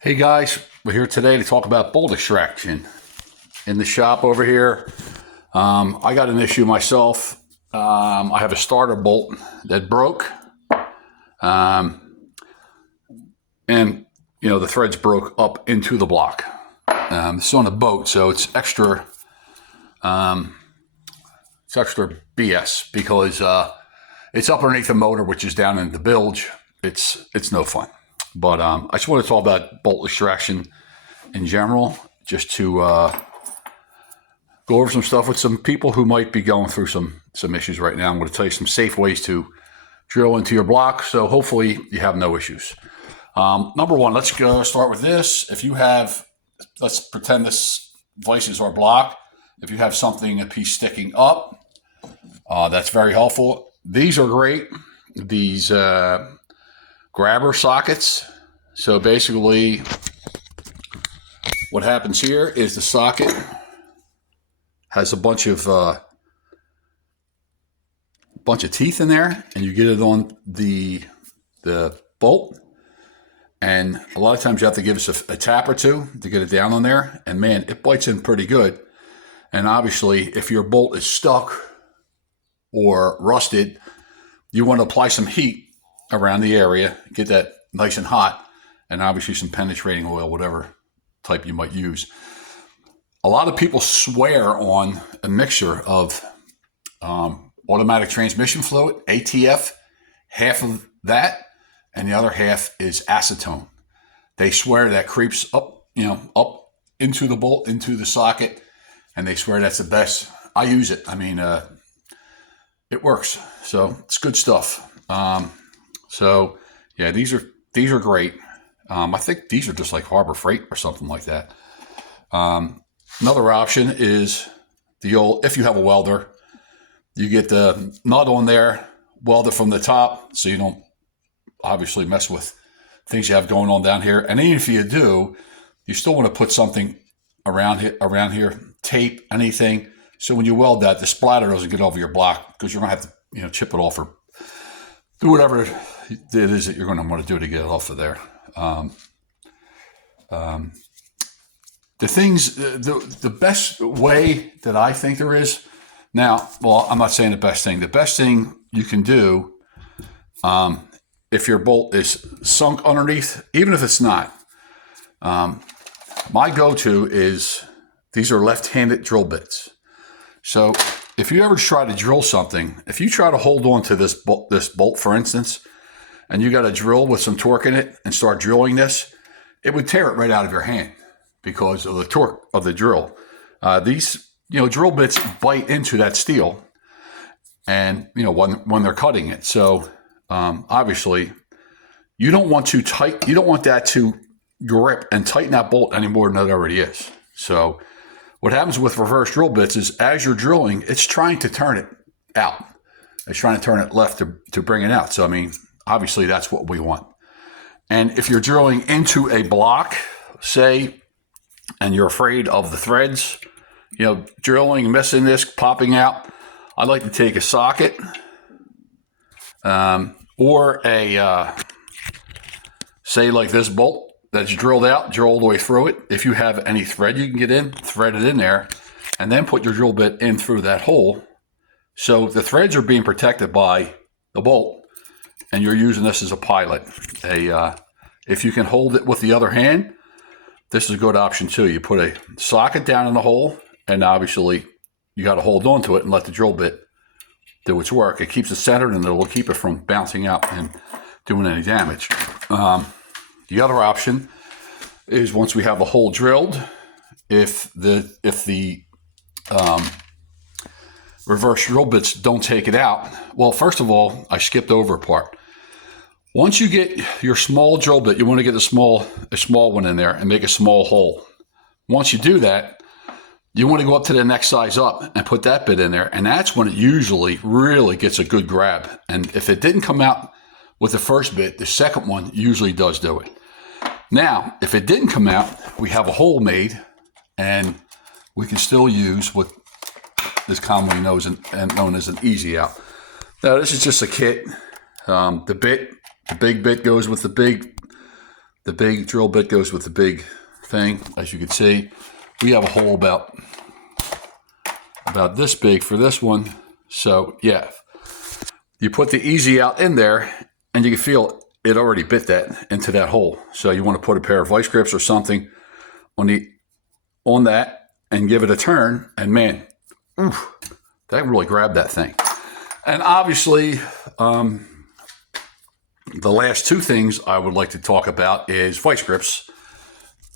Hey guys, we're here today to talk about bolt extraction. In the shop over here, I got an issue myself. I have a starter bolt that broke, um, and the threads broke up into the block. It's on a boat, so it's extra. It's extra BS because it's up underneath the motor, which is down in the bilge. It's no fun. But I just want to talk about bolt extraction in general, just to go over some stuff with some people who might be going through some issues right now. I'm going to tell you some safe ways to drill into your block, so hopefully you have no issues. Number one, let's go start with this. If you have, let's pretend this vise is our block. If you have something, a piece sticking up, that's very helpful. These are great. These grabber sockets. So basically what happens here is the socket has a bunch of teeth in there, and you get it on the bolt, and a lot of times you have to give us a tap or two to get it down on there, and man, it bites in pretty good. And obviously if your bolt is stuck or rusted, you want to apply some heat around the area, get that nice and hot, and obviously some penetrating oil, whatever type you might use. A lot of people swear on a mixture of automatic transmission fluid, ATF, half of that, and the other half is acetone. They swear that creeps up, up into the bolt, into the socket, and they swear that's the best. I use it. I mean, it works. So it's good stuff. So yeah, these are great. I think these are just like Harbor Freight or something like that. Another option is if you have a welder, you get the nut on there, weld it from the top, so you don't obviously mess with things you have going on down here. And even if you do, you still want to put something around here, tape, anything, so when you weld that, the splatter doesn't get over your block, because you're gonna have to chip it off or do whatever it is that you're going to want to do to get it off of there. The best way that I think there is now, well, I'm not saying the best thing. The best thing you can do, if your bolt is sunk underneath, even if it's not, my go-to is these are left-handed drill bits. So if you ever try to drill something, if you try to hold on to this bolt, for instance, and you got a drill with some torque in it and start drilling this, it would tear it right out of your hand because of the torque of the drill. These, drill bits bite into that steel, and when they're cutting it. So obviously, you don't want that to grip and tighten that bolt any more than it already is. So what happens with reverse drill bits is, as you're drilling, it's trying to turn it out. It's trying to turn it left to bring it out. So, I mean, obviously that's what we want. And if you're drilling into a block, say, and you're afraid of the threads, drilling, missing this, popping out, I like to take a socket or say like this bolt that's drilled out, drill all the way through it. If you have any thread you can get in, thread it in there, and then put your drill bit in through that hole. So the threads are being protected by the bolt, and you're using this as a pilot. If you can hold it with the other hand, this is a good option too. You put a socket down in the hole, and obviously you got to hold on to it and let the drill bit do its work. It keeps it centered, and it will keep it from bouncing out and doing any damage. The other option is, once we have a hole drilled, if the reverse drill bits don't take it out, well, first of all, I skipped over a part. Once you get your small drill bit, you want to get a small one in there and make a small hole. Once you do that, you want to go up to the next size up and put that bit in there, and that's when it usually really gets a good grab. And if it didn't come out with the first bit, the second one usually does do it. Now, if it didn't come out, we have a hole made, and we can still use what is commonly known as an easy out. Now, this is just a kit. The big bit goes with the The big drill bit goes with the big thing. As you can see, we have a hole about this big for this one. So yeah, you put the easy out in there and you can feel it already bit that into that hole. So you want to put a pair of vice grips or something on that and give it a turn, and man, oof, that really grabbed that thing. And obviously, the last two things I would like to talk about is vice grips.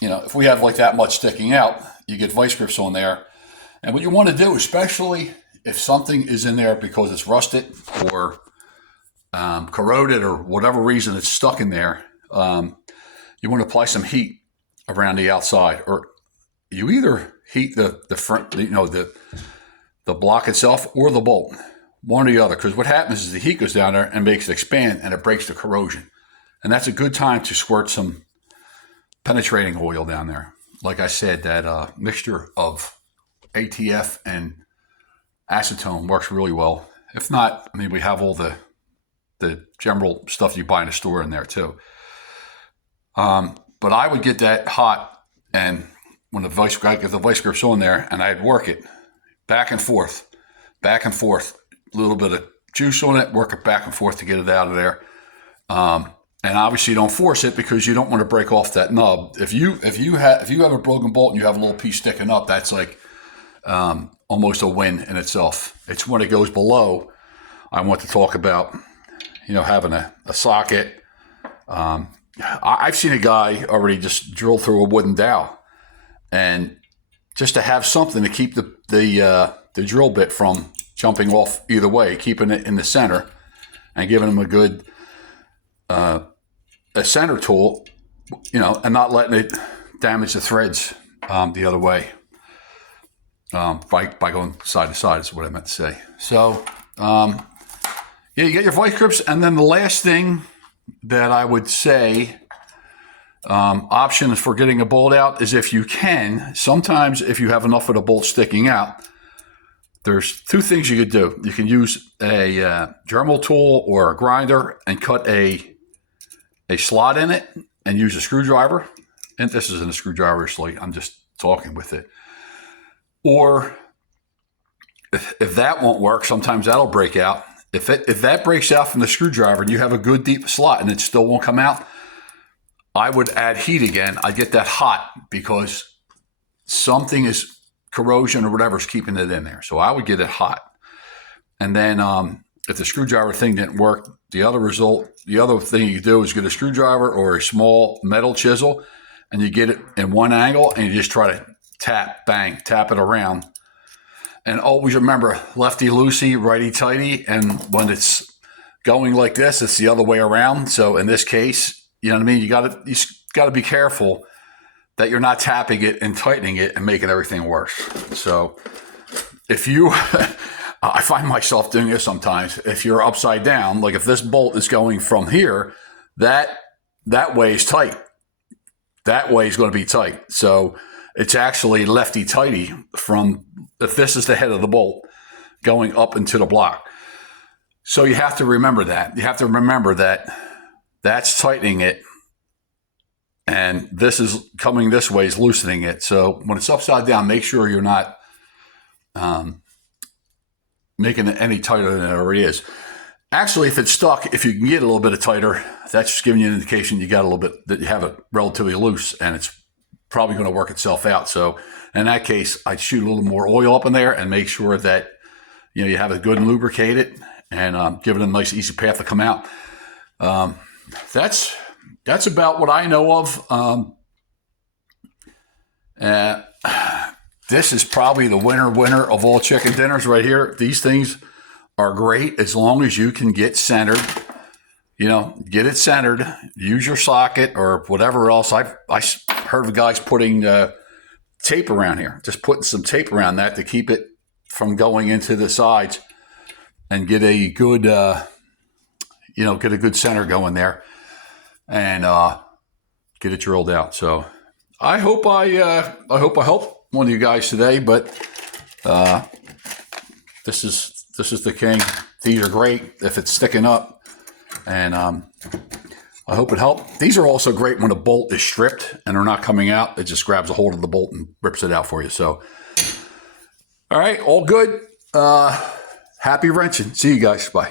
You know, if we have like that much sticking out, you get vice grips on there. And what you want to do, especially if something is in there because it's rusted or corroded or whatever reason it's stuck in there, you want to apply some heat around the outside, or you either heat the front, the block itself or the bolt, one or the other. Because what happens is the heat goes down there and makes it expand, and it breaks the corrosion. And that's a good time to squirt some penetrating oil down there. Like I said, that mixture of ATF and acetone works really well. If not, I mean, we have all the general stuff you buy in the store in there too. But I would get that hot, and when the vice grips on there, and I'd work it back and forth, a little bit of juice on it, work it back and forth to get it out of there. And obviously don't force it because you don't want to break off that nub. If you have a broken bolt and you have a little piece sticking up, that's like almost a win in itself. It's when it goes below, I want to talk about, having a socket. I've seen a guy already just drill through a wooden dowel, and just to have something to keep the drill bit from jumping off either way, keeping it in the center and giving them a good a center tool, and not letting it damage the threads the other way by going side to side is what I meant to say. So yeah, you get your vice grips, and then the last thing that I would say, options for getting a bolt out is, if you can, sometimes if you have enough of the bolt sticking out, there's two things you could do. You can use a Dremel tool or a grinder and cut a slot in it and use a screwdriver. And this isn't a screwdriver, so I'm just talking with it. Or if that won't work, sometimes that'll break out. If that breaks out from the screwdriver and you have a good deep slot and it still won't come out, I would add heat again. I get that hot because something is corrosion or whatever is keeping it in there. So I would get it hot. And then if the screwdriver thing didn't work, the other thing you do is get a screwdriver or a small metal chisel, and you get it in one angle and you just try to tap it around. And always remember, lefty loosey, righty tighty. And when it's going like this, it's the other way around. So in this case, you know what I mean? You got to be careful that you're not tapping it and tightening it and making everything worse. So if you, I find myself doing this sometimes. If you're upside down, like if this bolt is going from here, that way is tight. That way is going to be tight. So it's actually lefty tighty from, if this is the head of the bolt going up into the block. So you have to remember that. You have to remember that that's tightening it, and this is coming this way is loosening it. So when it's upside down, make sure you're not making it any tighter than it already is. Actually, if it's stuck, if you can get a little bit of tighter, that's just giving you an indication you got a little bit, that you have it relatively loose, and it's probably going to work itself out. So in that case, I'd shoot a little more oil up in there and make sure that you have it good and lubricated, and give it a nice easy path to come out. That's about what I know of. This is probably the winner of all chicken dinners right here. These things are great as long as you can get centered. Get it centered. Use your socket or whatever else. I heard of guys putting tape around here, just putting some tape around that to keep it from going into the sides, and get a good, get a good center going there, and get it drilled out. So I hope I helped one of you guys today, but this is the king. These are great if it's sticking up, and I hope it helped. These are also great when a bolt is stripped and they're not coming out. It just grabs a hold of the bolt and rips it out for you. So, all right, all good. Happy wrenching. See you guys. Bye.